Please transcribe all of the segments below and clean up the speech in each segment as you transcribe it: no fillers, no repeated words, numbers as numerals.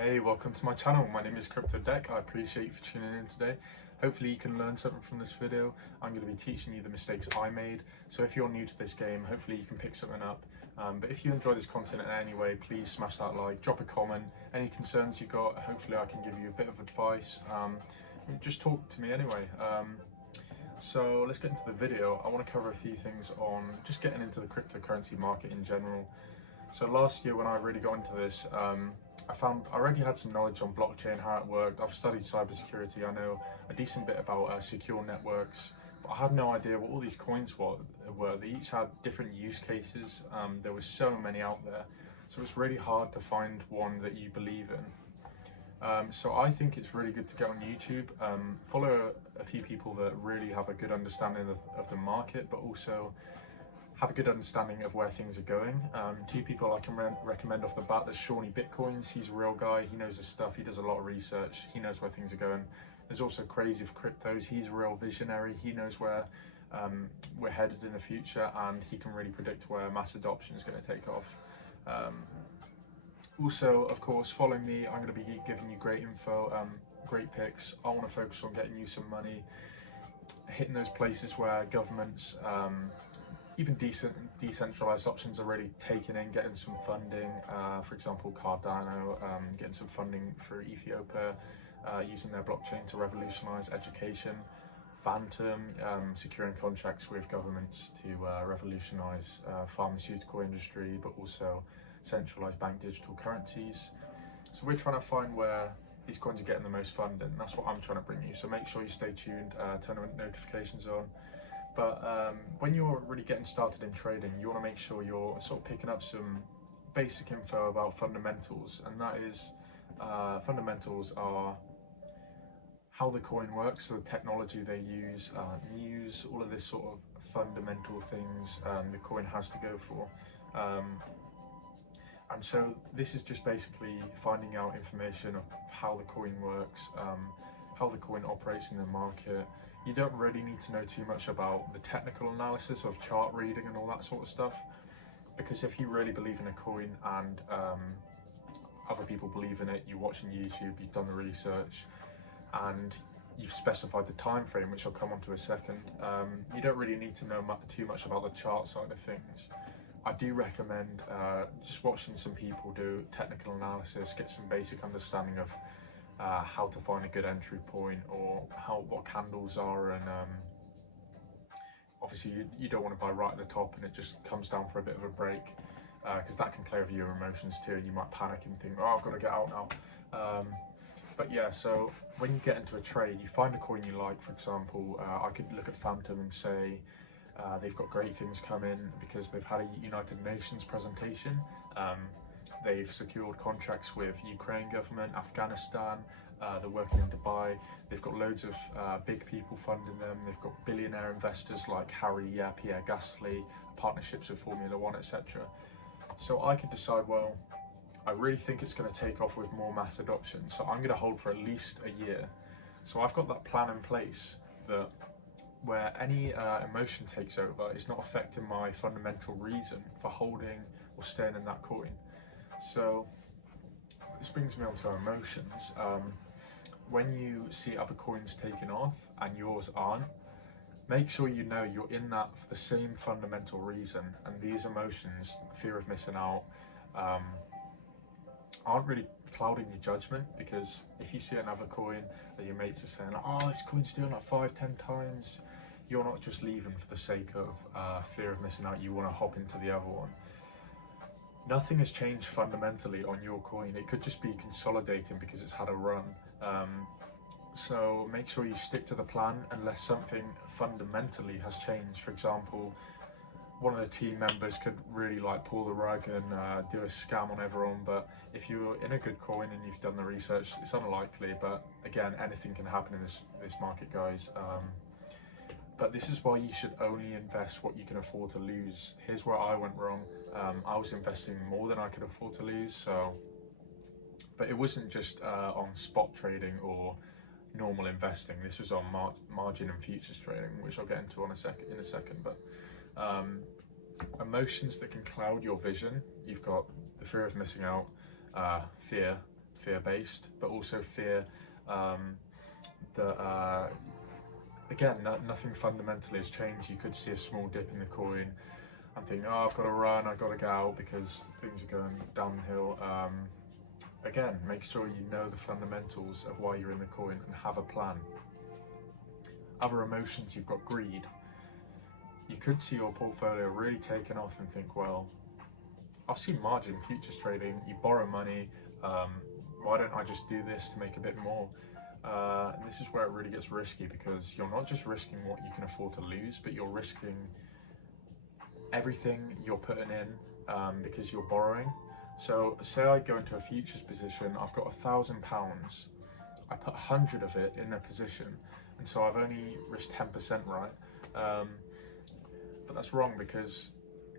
Hey, welcome to my channel. My name is CryptoDeck. I appreciate you for tuning in today. Hopefully you can learn something from this video. I'm going to be teaching you the mistakes I made. So if you're new to this game, hopefully you can pick something up. But if you enjoy this content in any way, please smash that like, drop a comment. Any concerns you got, hopefully I can give you a bit of advice. Just talk to me anyway. So let's get into the video. I want to cover a few things on just getting into the cryptocurrency market in general. So last year when I really got into this, I already had some knowledge on blockchain, how it worked. I've studied cybersecurity. I know a decent bit about secure networks, but I had no idea what all these coins were. They each had different use cases. There were so many out there. So it's really hard to find one that you believe in. So I think it's really good to get on YouTube, follow a few people that really have a good understanding of the market, but also have a good understanding of where things are going. Two people I can recommend off the bat, there's Shawnee Bitcoins. He's a real guy, he knows his stuff, he does a lot of research, he knows where things are going. There's also Crazy for Cryptos, he's a real visionary, he knows where we're headed in the future, and he can really predict where mass adoption is going to take off. Also, of course, follow me. I'm going to be giving you great info, great picks. I want to focus on getting you some money, hitting those places where governments, even decentralized options are really taking in, getting some funding. For example, Cardano, getting some funding through Ethiopia, using their blockchain to revolutionize education. Phantom, securing contracts with governments to revolutionize pharmaceutical industry, but also centralized bank digital currencies. So we're trying to find where these coins are getting the most funding, and that's what I'm trying to bring you. So make sure you stay tuned, turn the notifications on. But when you're really getting started in trading, you want to make sure you're sort of picking up some basic info about fundamentals, and that is fundamentals are how the coin works, so the technology they use, news, all of this sort of fundamental things the coin has to go for. And so this is just basically finding out information of how the coin works, how the coin operates in the market. You don't really need to know too much about the technical analysis of chart reading and all that sort of stuff, because if you really believe in a coin and other people believe in it, you're watching YouTube, you've done the research, and you've specified the time frame, which I'll come on to a second, you don't really need to know too much about the chart side of things. I do recommend just watching some people do technical analysis, get some basic understanding of how to find a good entry point, or what candles are, and obviously you don't want to buy right at the top and it just comes down for a bit of a break, because that can play over your emotions too, and you might panic and think, oh, I've got to get out now. But yeah, so when you get into a trade, you find a coin you like. For example, I could look at Phantom and say they've got great things coming because they've had a United Nations presentation. They've secured contracts with Ukraine government, Afghanistan, they're working in Dubai, they've got loads of big people funding them, they've got billionaire investors like Harry, Pierre Gasly, partnerships with Formula One, etc. So I could decide, well, I really think it's going to take off with more mass adoption, so I'm going to hold for at least a year. So I've got that plan in place that where any emotion takes over, it's not affecting my fundamental reason for holding or staying in that coin. So this brings me on to emotions. When you see other coins taking off and yours aren't, make sure you know you're in that for the same fundamental reason, and these emotions, fear of missing out, aren't really clouding your judgment, because if you see another coin that your mates are saying, oh, this coin's doing like 5-10 times, you're not just leaving for the sake of fear of missing out, you want to hop into the other one. Nothing has changed fundamentally on your coin. It could just be consolidating because it's had a run. So make sure you stick to the plan unless something fundamentally has changed. For example, one of the team members could really like pull the rug and do a scam on everyone. But if you're in a good coin and you've done the research, it's unlikely. But again, anything can happen in this market, guys. But this is why you should only invest what you can afford to lose. Here's where I went wrong. I was investing more than I could afford to lose. But it wasn't just on spot trading or normal investing. This was on margin and futures trading, which I'll get into in a second. But emotions that can cloud your vision. You've got the fear of missing out, fear fear-based, but also fear that again, nothing fundamentally has changed. You could see a small dip in the coin and think, oh, I've got to run, I've got to get out because things are going downhill. Again, make sure you know the fundamentals of why you're in the coin and have a plan. Other emotions, you've got greed. You could see your portfolio really taken off and think, well, I've seen margin futures trading, you borrow money, why don't I just do this to make a bit more? And this is where it really gets risky, because you're not just risking what you can afford to lose, but you're risking everything you're putting in because you're borrowing. So say I go into a futures position, I've got £1,000, I put 100 of it in a position, and so I've only risked 10%, right? But that's wrong, because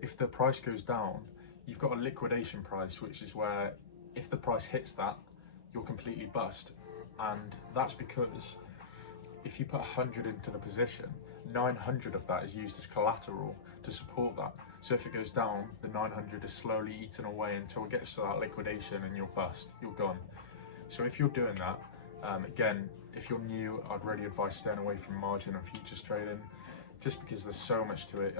if the price goes down, you've got a liquidation price, which is where if the price hits that, you'll completely bust. And that's because if you put 100 into the position, 900 of that is used as collateral to support that. So if it goes down, the 900 is slowly eaten away until it gets to that liquidation and you'll bust, you're gone. So if you're doing that, again, if you're new, I'd really advise staying away from margin and futures trading, just because there's so much to it.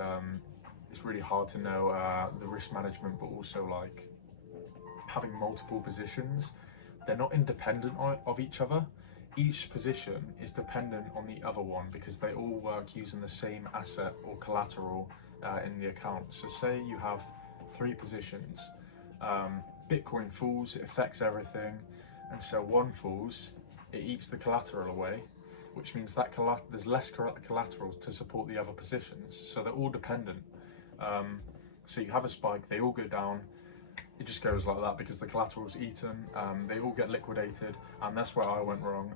It's really hard to know the risk management, but also like having multiple positions. They're not independent of each other. Each position is dependent on the other one because they all work using the same asset or collateral in the account. So say you have 3 positions, Bitcoin falls, it affects everything, and so one falls, it eats the collateral away, which means that there's less collateral to support the other positions. So they're all dependent. So you have a spike, they all go down, it just goes like that because the collateral's eaten, they all get liquidated, and that's where I went wrong.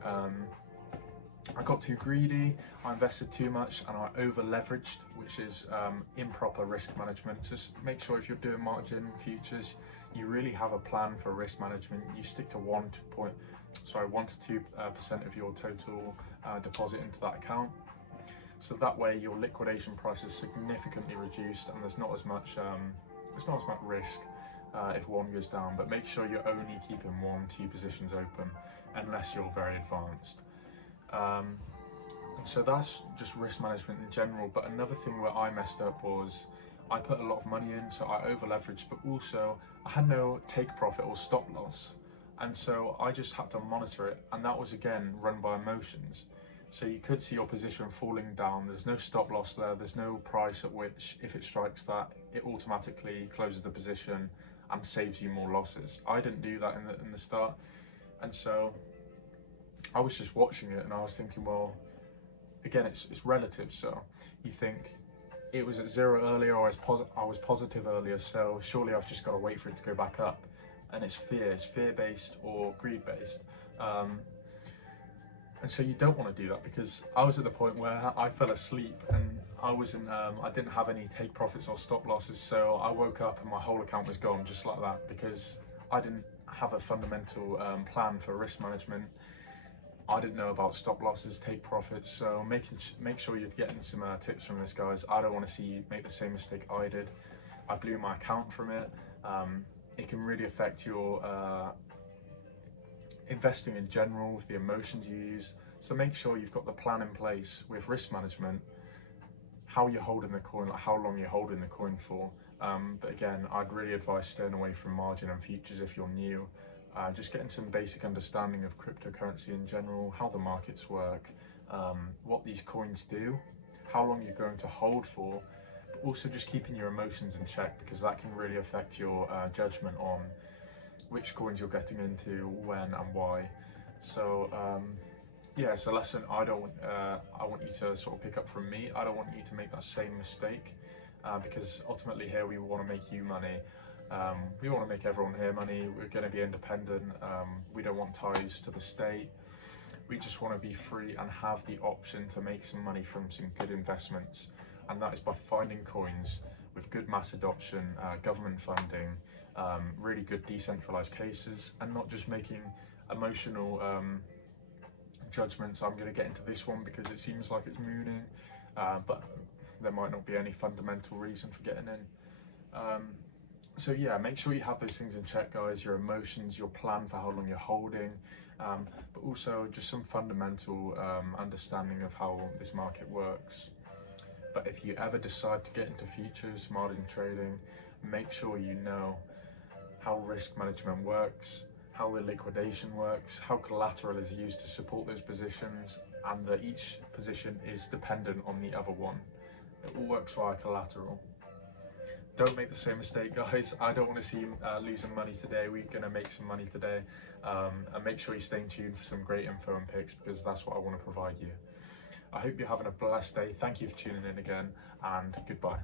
I got too greedy, I invested too much, and I over leveraged, which is improper risk management. Just make sure if you're doing margin futures, you really have a plan for risk management. You stick to 1 to 2% of your total deposit into that account. So that way your liquidation price is significantly reduced, and there's not as much risk if one goes down. But make sure you're only keeping 1-2 positions open unless you're very advanced. And so that's just risk management in general. But another thing where I messed up was I put a lot of money in, so I over leveraged, but also I had no take profit or stop loss, and so I just had to monitor it, and that was again run by emotions. So you could see your position falling down, there's no stop loss there, there's no price at which if it strikes that, it automatically closes the position and saves you more losses. I didn't do that in the start, and so I was just watching it and I was thinking, well, again, it's relative. So you think it was at 0 earlier, or I was positive earlier, so surely I've just got to wait for it to go back up. And it's fear-based or greed-based. And so you don't want to do that, because I was at the point where I fell asleep and I didn't have any take profits or stop losses, so I woke up and my whole account was gone just like that, because I didn't have a fundamental plan for risk management. I didn't know about stop losses, take profits, so make sure you're getting some tips from this, guys. I don't want to see you make the same mistake I did. I blew my account from it. It can really affect your investing in general, with the emotions you use. So make sure you've got the plan in place with risk management, how you're holding the coin, like how long you're holding the coin for. But again, I'd really advise staying away from margin and futures if you're new. Just getting some basic understanding of cryptocurrency in general, how the markets work, what these coins do, how long you're going to hold for, but also just keeping your emotions in check, because that can really affect your judgment on which coins you're getting into, when and why. So yeah, it's a lesson I want you to sort of pick up from me. I don't want you to make that same mistake, because ultimately here we want to make you money. We want to make everyone here money. We're going to be independent. We don't want ties to the state. We just want to be free and have the option to make some money from some good investments, and that is by finding coins with good mass adoption, government funding, really good decentralized cases, and not just making emotional judgments. I'm going to get into this one because it seems like it's mooning, but there might not be any fundamental reason for getting in. So yeah, make sure you have those things in check, guys. Your emotions, your plan for how long you're holding, but also just some fundamental understanding of how this market works. But if you ever decide to get into futures, margin trading, make sure you know how risk management works, how the liquidation works, how collateral is used to support those positions, and that each position is dependent on the other one. It all works via collateral. Don't make the same mistake, guys. I don't want to see you losing money today. We're going to make some money today. And make sure you stay tuned for some great info and picks, because that's what I want to provide you. I hope you're having a blessed day. Thank you for tuning in again, and goodbye.